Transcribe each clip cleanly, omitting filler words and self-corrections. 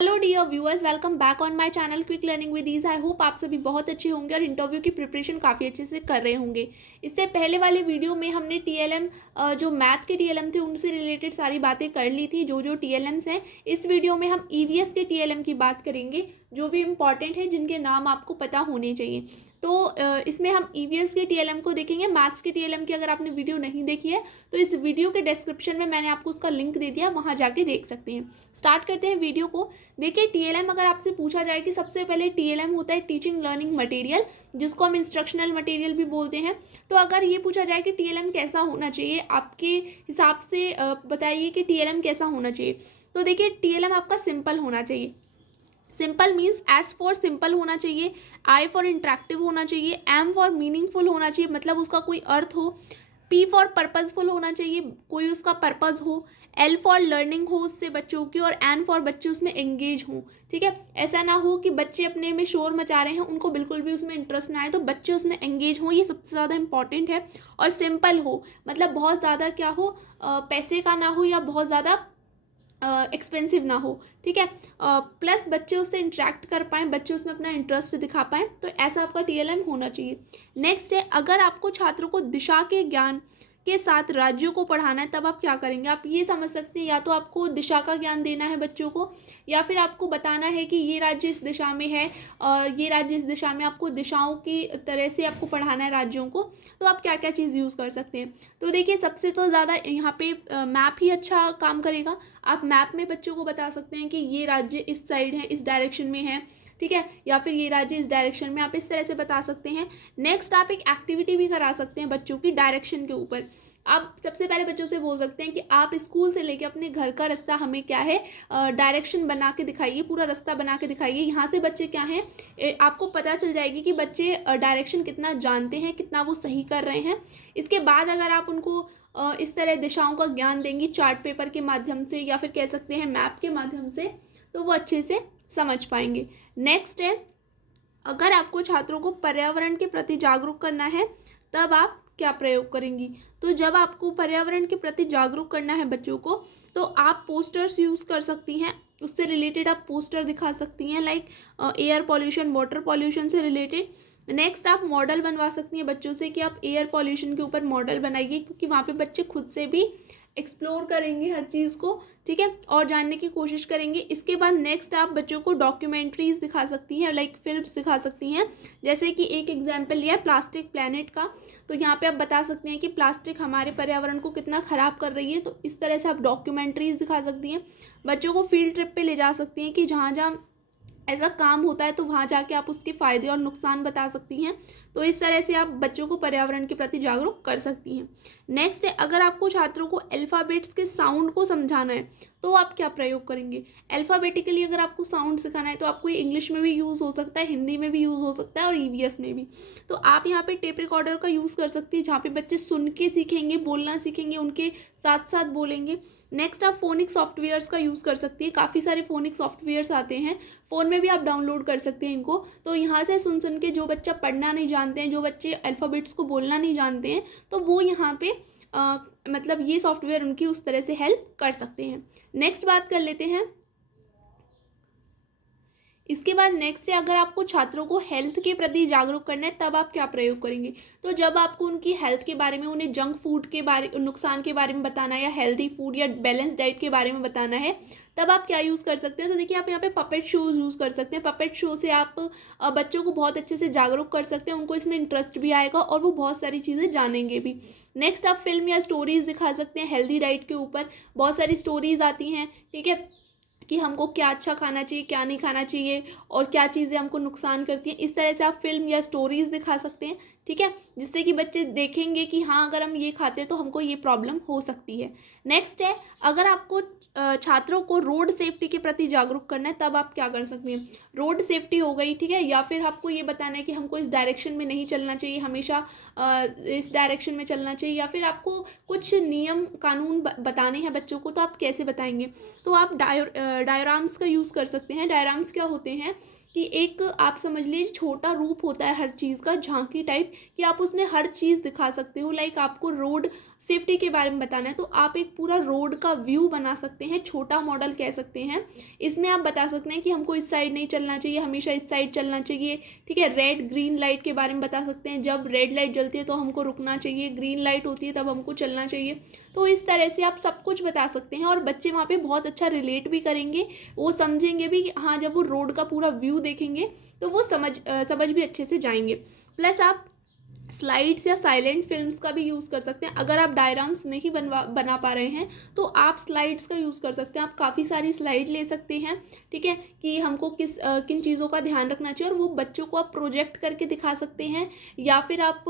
Hello dear viewers, welcome back on my channel quick learning with ease. I hope आप सभी बहुत अच्छे होंगे और इंटरव्यू की प्रिपरेशन काफ़ी अच्छे से कर रहे होंगे। इससे पहले वाले वीडियो में हमने टीएलएम जो मैथ के टीएलएम थे उनसे रिलेटेड सारी बातें कर ली थी, जो टीएलएम्स हैं। इस वीडियो में हम ईवीएस के टीएलएम की बात करेंगे, जो भी इंपॉर्टेंट है, जिनके नाम आपको पता होने चाहिए। तो इसमें हम ईवीएस के टीएलएम को देखेंगे। मैथ्स के टीएलएम की अगर आपने वीडियो नहीं देखी है तो इस वीडियो के डिस्क्रिप्शन में मैंने आपको उसका लिंक दे दिया, वहाँ जाके देख सकते हैं। स्टार्ट करते हैं वीडियो को। देखिए, टीएलएम अगर आपसे पूछा जाए कि सबसे पहले टीएलएम होता है टीचिंग लर्निंग मटेरियल, जिसको हम इंस्ट्रक्शनल मटेरियल भी बोलते हैं। तो अगर ये पूछा जाए कि टीएलएम कैसा होना चाहिए, आपके हिसाब से बताइए कि टीएलएम कैसा होना चाहिए। तो देखिए, टीएलएम आपका सिंपल होना चाहिए। Simple means S for simple होना चाहिए, आई फॉर इंटरेक्टिव होना चाहिए, एम फॉर मीनिंगफुल होना चाहिए, मतलब उसका कोई अर्थ हो, पी फॉर पर्पजफुल होना चाहिए, कोई उसका पर्पज हो, एल फॉर लर्निंग हो उससे बच्चों की, और एन फॉर बच्चे उसमें एंगेज हों। ठीक है, ऐसा ना हो कि बच्चे अपने में शोर मचा रहे हैं, उनको बिल्कुल भी उसमें इंटरेस्ट ना आए, तो बच्चे उसमें एंगेज हों, ये सबसे ज़्यादा इंपॉर्टेंट है। और सिंपल हो, मतलब बहुत ज़्यादा क्या हो, पैसे का ना हो या बहुत ज़्यादा एक्सपेंसिव ना हो। ठीक है, प्लस बच्चे उससे इंटरेक्ट कर पाएँ, बच्चे उसमें अपना इंटरेस्ट दिखा पाएँ, तो ऐसा आपका टीएलएम होना चाहिए। नेक्स्ट है, अगर आपको छात्रों को दिशा के ज्ञान के साथ राज्यों को पढ़ाना है, तब आप क्या करेंगे। आप ये समझ सकते हैं, या तो आपको दिशा का ज्ञान देना है बच्चों को, या फिर आपको बताना है कि ये राज्य इस दिशा में है, ये राज्य इस दिशा में, आपको दिशाओं की तरह से आपको पढ़ाना है राज्यों को। तो आप क्या क्या चीज़ यूज़ कर सकते हैं। तो देखिए, सबसे तो ज़्यादा यहाँ पे मैप ही अच्छा काम करेगा। आप मैप में बच्चों को बता सकते हैं कि ये राज्य इस साइड है, इस डायरेक्शन में है। ठीक है, या फिर ये राज्य इस डायरेक्शन में, आप इस तरह से बता सकते हैं। नेक्स्ट, आप एक एक्टिविटी भी करा सकते हैं बच्चों की डायरेक्शन के ऊपर। आप सबसे पहले बच्चों से बोल सकते हैं कि आप स्कूल से लेके अपने घर का रास्ता हमें क्या है, डायरेक्शन बना के दिखाइए, पूरा रास्ता बना के दिखाइए। यहाँ से बच्चे क्या हैं, आपको पता चल जाएगी कि बच्चे डायरेक्शन कितना जानते हैं, कितना वो सही कर रहे हैं। इसके बाद अगर आप उनको इस तरह दिशाओं का ज्ञान देंगी चार्ट पेपर के माध्यम से, या फिर कह सकते हैं मैप के माध्यम से, तो वो अच्छे से समझ पाएंगे। नेक्स्ट है, अगर आपको छात्रों को पर्यावरण के प्रति जागरूक करना है, तब आप क्या प्रयोग करेंगी। तो जब आपको पर्यावरण के प्रति जागरूक करना है बच्चों को, तो आप पोस्टर्स यूज़ कर सकती हैं। उससे रिलेटेड आप पोस्टर दिखा सकती हैं, like air pollution, water pollution से रिलेटेड। नेक्स्ट, आप मॉडल बनवा सकती हैं बच्चों से कि आप एयर पॉल्यूशन के ऊपर मॉडल बनाइए, क्योंकि वहाँ पे बच्चे खुद से भी एक्सप्लोर करेंगे हर चीज़ को। ठीक है, और जानने की कोशिश करेंगे। इसके बाद नेक्स्ट, आप बच्चों को डॉक्यूमेंट्रीज दिखा सकती हैं, लाइक फिल्म्स दिखा सकती हैं। जैसे कि एक एग्जांपल लिया है प्लास्टिक प्लैनेट का, तो यहाँ पे आप बता सकते हैं कि प्लास्टिक हमारे पर्यावरण को कितना ख़राब कर रही है। तो इस तरह से आप डॉक्यूमेंट्रीज दिखा सकती हैं। बच्चों को फील्ड ट्रिप पे ले जा सकती हैं कि जहाँ जहाँ ऐसा काम होता है, तो वहाँ जाके आप उसके फ़ायदे और नुकसान बता सकती हैं। तो इस तरह से आप बच्चों को पर्यावरण के प्रति जागरूक कर सकती हैं। नेक्स्ट है, अगर आपको छात्रों को अल्फ़ाबेट्स के साउंड को समझाना है, तो आप क्या प्रयोग करेंगे। अल्फ़ाबेटिकली अगर आपको साउंड सिखाना है, तो आपको ये इंग्लिश में भी यूज़ हो सकता है, हिंदी में भी यूज़ हो सकता है, और ईवीएस में भी। तो आप यहाँ पे टेप रिकॉर्डर का यूज़ कर सकती है, जहाँ पे बच्चे सुन के सीखेंगे, बोलना सीखेंगे, उनके साथ साथ बोलेंगे। नेक्स्ट, आप फोनिक सॉफ्टवेयर्स का यूज़ कर सकती है। काफ़ी सारे फोनिक सॉफ्टवेयर्स आते हैं, फ़ोन में भी आप डाउनलोड कर सकते हैं इनको। तो यहाँ से सुन सुन के, जो बच्चा पढ़ना नहीं जानते हैं, जो बच्चे अल्फ़ाबेट्स को बोलना नहीं जानते हैं, तो वो यहाँ पे मतलब ये सॉफ्टवेयर उनकी उस तरह से हेल्प कर सकते हैं। नेक्स्ट बात कर लेते हैं। इसके बाद नेक्स्ट है, अगर आपको छात्रों को हेल्थ के प्रति जागरूक करना है, तब आप क्या प्रयोग करेंगे। तो जब आपको उनकी हेल्थ के बारे में, उन्हें जंक फूड के बारे, नुकसान के बारे में बताना है, या हेल्दी फूड या बैलेंस डाइट के बारे में बताना है, तब आप क्या यूज़ कर सकते हैं। तो देखिए, आप यहाँ पे पपेट शोज़ यूज़ कर सकते हैं। पपेट शो से आप बच्चों को बहुत अच्छे से जागरूक कर सकते हैं, उनको इसमें इंटरेस्ट भी आएगा और वो बहुत सारी चीज़ें जानेंगे भी। नेक्स्ट, आप फिल्म या स्टोरीज़ दिखा सकते हैं हेल्दी डाइट के ऊपर। बहुत सारी स्टोरीज़ आती हैं, ठीक है, कि हमको क्या अच्छा खाना चाहिए, क्या नहीं खाना चाहिए, और क्या चीज़ें हमको नुकसान करती हैं। इस तरह से आप फिल्म या स्टोरीज़ दिखा सकते हैं। ठीक है, जिससे कि बच्चे देखेंगे कि हाँ, अगर हम ये खाते हैं तो हमको ये प्रॉब्लम हो सकती है। नेक्स्ट है, अगर आपको छात्रों को रोड सेफ्टी के प्रति जागरूक करना है, तब आप क्या कर सकते हैं। रोड सेफ्टी हो गई, ठीक है, या फिर आपको ये बताना है कि हमको इस डायरेक्शन में नहीं चलना चाहिए, हमेशा इस डायरेक्शन में चलना चाहिए, या फिर आपको कुछ नियम कानून बताने हैं बच्चों को, तो आप कैसे बताएंगे। तो आप डायग्राम्स का यूज़ कर सकते हैं। डायग्राम्स क्या होते हैं कि एक, आप समझ लीजिए, छोटा रूप होता है हर चीज़ का, झांकी टाइप, कि आप उसमें हर चीज़ दिखा सकते हो। लाइक आपको रोड सेफ्टी के बारे में बताना है तो आप एक पूरा रोड का व्यू बना सकते हैं, छोटा मॉडल कह सकते हैं। इसमें आप बता सकते हैं कि हमको इस साइड नहीं चलना चाहिए, हमेशा इस साइड चलना चाहिए, ठीक है। रेड ग्रीन लाइट के बारे में बता सकते हैं, जब रेड लाइट जलती है तो हमको रुकना चाहिए, ग्रीन लाइट होती है तब हमको चलना चाहिए। तो इस तरह से आप सब कुछ बता सकते हैं और बच्चे वहाँ पे बहुत अच्छा रिलेट भी करेंगे, वो समझेंगे भी हाँ, जब वो रोड का पूरा व्यू देखेंगे तो वो समझ भी अच्छे से जाएंगे। प्लस आप स्लाइड्स या साइलेंट फिल्म्स का भी यूज़ कर सकते हैं। अगर आप डायग्राम्स नहीं बना पा रहे हैं तो आप स्लाइड्स का यूज़ कर सकते हैं। आप काफ़ी सारी स्लाइड ले सकते हैं, ठीक है, कि हमको किन चीज़ों का ध्यान रखना चाहिए, और वो बच्चों को आप प्रोजेक्ट करके दिखा सकते हैं या फिर आप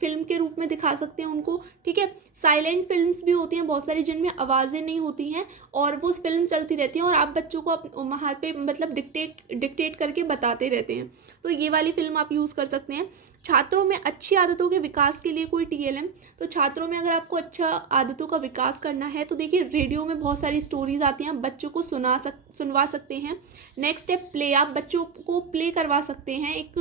फिल्म के रूप में दिखा सकते हैं उनको, ठीक है। साइलेंट फिल्म्स भी होती हैं बहुत सारी जिनमें आवाज़ें नहीं होती हैं और वो फिल्म चलती रहती हैं और आप बच्चों को वहाँ पे मतलब डिक्टेट करके बताते रहते हैं। तो ये वाली फिल्म आप यूज़ कर सकते हैं। छात्रों में अच्छी आदतों के विकास के लिए कोई टीएलएम, तो छात्रों में अगर आपको अच्छा आदतों का विकास करना है तो देखिए रेडियो में बहुत सारी स्टोरीज आती हैं, बच्चों को सुनवा सकते हैं। नेक्स्ट है प्ले, आप बच्चों को प्ले करवा सकते हैं, एक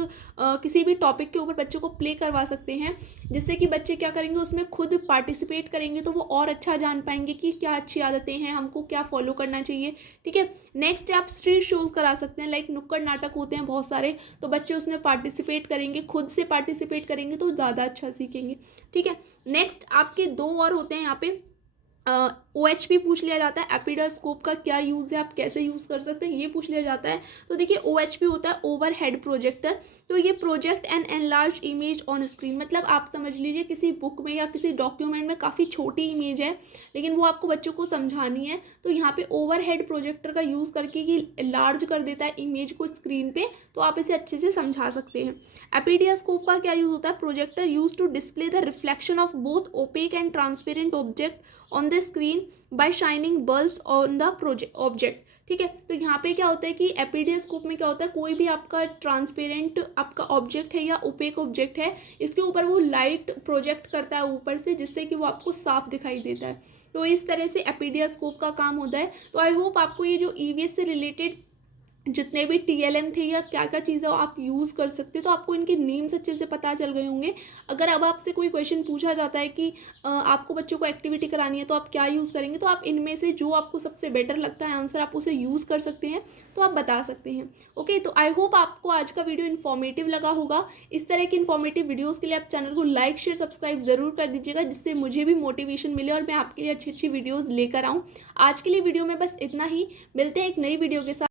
किसी भी टॉपिक के ऊपर बच्चों को प्ले करवा सकते हैं, जिससे कि बच्चे क्या करेंगे, उसमें खुद पार्टिसिपेट करेंगे तो वो और अच्छा जान पाएंगे कि क्या अच्छी आदतें हैं, हमको क्या फॉलो करना चाहिए, ठीक है। नेक्स्ट है आप स्ट्रीट शोज़ करा सकते हैं, लाइक नुक्कड़ नाटक होते हैं बहुत सारे, तो बच्चे उसमें पार्टिसिपेट करेंगे, खुद से पार्टिसिपेट करेंगे तो ज़्यादा अच्छा सीखेंगे, ठीक है। नेक्स्ट आपके दो और होते हैं यहाँ पे, OHP पूछ लिया जाता है, एपिडोस्कोप का क्या यूज़ है, आप कैसे यूज़ कर सकते हैं, ये पूछ लिया जाता है। तो देखिए OHP होता है ओवर हेड प्रोजेक्टर, तो ये project an enlarge image on screen, मतलब आप समझ लीजिए किसी बुक में या किसी डॉक्यूमेंट में काफ़ी छोटी इमेज है लेकिन वो आपको बच्चों को समझानी है, तो यहाँ पे ओवर हेड प्रोजेक्टर का यूज़ करके ये लार्ज कर देता है इमेज को स्क्रीन पे, तो आप इसे अच्छे से समझा सकते हैं। एपिडियास्कोप का क्या यूज़ होता है, projector use to display the reflection of both opaque and transparent object on the screen by shining bulbs on the object, ठीक है। तो यहाँ पे क्या होता है कि एपिडियास्कोप में क्या होता है, कोई भी आपका ट्रांसपेरेंट आपका ऑब्जेक्ट है या ओपेक ऑब्जेक्ट है, इसके ऊपर वो लाइट प्रोजेक्ट करता है ऊपर से, जिससे कि वो आपको साफ दिखाई देता है। तो इस तरह से एपिडियास्कोप का काम होता है। तो आई होप आपको ये जो ईवीएस से रिलेटेड जितने भी टीएलएम थे या क्या क्या चीज़ें आप यूज़ कर सकते हो, तो आपको इनके नेम्स अच्छे से पता चल गए होंगे। अगर अब आपसे कोई क्वेश्चन पूछा जाता है कि आपको बच्चों को एक्टिविटी करानी है तो आप क्या यूज़ करेंगे, तो आप इनमें से जो आपको सबसे बेटर लगता है आंसर आप उसे यूज़ कर सकते हैं, तो आप बता सकते हैं। ओके, तो आई होप आपको आज का वीडियो इन्फॉर्मेटिव लगा होगा। इस तरह की इन्फॉर्मेटिव वीडियोज़ के लिए आप चैनल को लाइक शेयर सब्सक्राइब ज़रूर कर दीजिएगा, जिससे मुझे भी मोटिवेशन मिले और मैं आपके लिए अच्छी अच्छी वीडियोज़ लेकर आऊँ। आज के लिए वीडियो में बस इतना ही, मिलते हैं एक नई वीडियो के साथ।